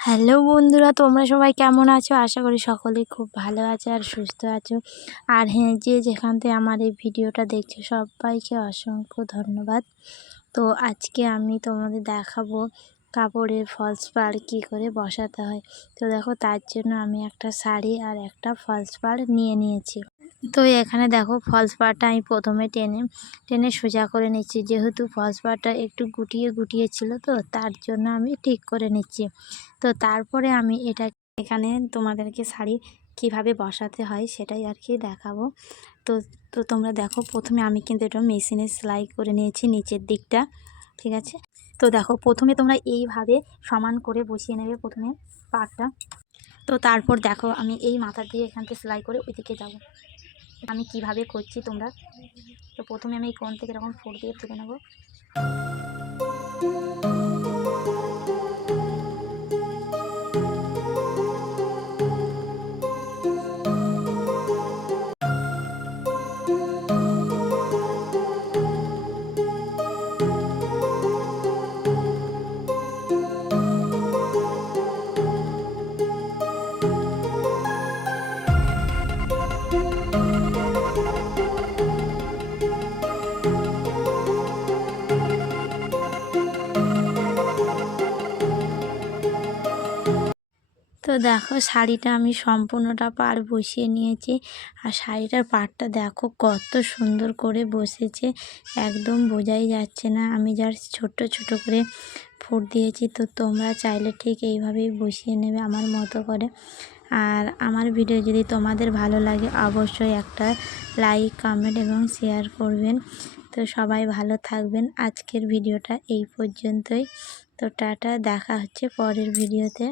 Hello বন্ধুরা, তোমরা সবাই কেমন আছো? আশা করি সকলেই খুব ভালো আছে আর সুস্থ আছো। আর হ্যাঁ যে যেখান থেকে আমার এই ভিডিওটা দেখছ, সবাইকে অসংখ্য ধন্যবাদ। তো আজকে আমি তোমাদের দেখাবো কাপড়ের ফলস পাড় কী করে বসাতে হয়। তো দেখো, তার জন্য আমি একটা শাড়ি আর একটা ফলস পাড় নিয়ে নিয়েছি। তো এখানে দেখো ফলস পাড়টা আমি প্রথমে টেনে টেনে সোজা করে নিচ্ছি। যেহেতু ফলস পাড়টা একটু গুটিয়ে গুটিয়ে ছিল তো, তার জন্য আমি ঠিক করে নিচ্ছি। তো তারপরে আমি এটা এখানে তোমাদেরকে শাড়ি কীভাবে বসাতে হয় সেটাই আর কি দেখাবো। তো তো তোমরা দেখো প্রথমে আমি কিন্তু এটা মেশিনে সেলাই করে নিয়েছি নিচের দিকটা, ঠিক আছে? তো দেখো প্রথমে তোমরা এইভাবে সমান করে বসিয়ে নেবে প্রথমে পাটটা তো তারপর দেখো আমি এই মাথা দিয়ে এখান থেকে সেলাই করে ওইদিকে যাব। আমি কীভাবে করছি তোমরা? তো প্রথমে আমি এই কোণ থেকে এরকম ফোর দিয়ে তুলে নেব। তো দেখো শাড়িটা আমি সম্পূর্ণটা পাড় বসিয়ে নিয়েছি। আর শাড়িটার পাড়টা দেখো কত সুন্দর করে বসেছে। একদম বোঝাই যাচ্ছে না। আমি যার ছোট ছোট করে ফুট দিয়েছি তো তোমরা চাইলে ঠিক এইভাবেই বসিয়ে নেবে আমার মতো করে। আর আমার ভিডিও যদি তোমাদের ভালো লাগে অবশ্যই একটা লাইক, কমেন্ট এবং শেয়ার করবেন। তো সবাই ভালো থাকবেন। আজকের ভিডিওটা এই পর্যন্তই। তো টাটা, দেখা হচ্ছে পরের ভিডিওতে।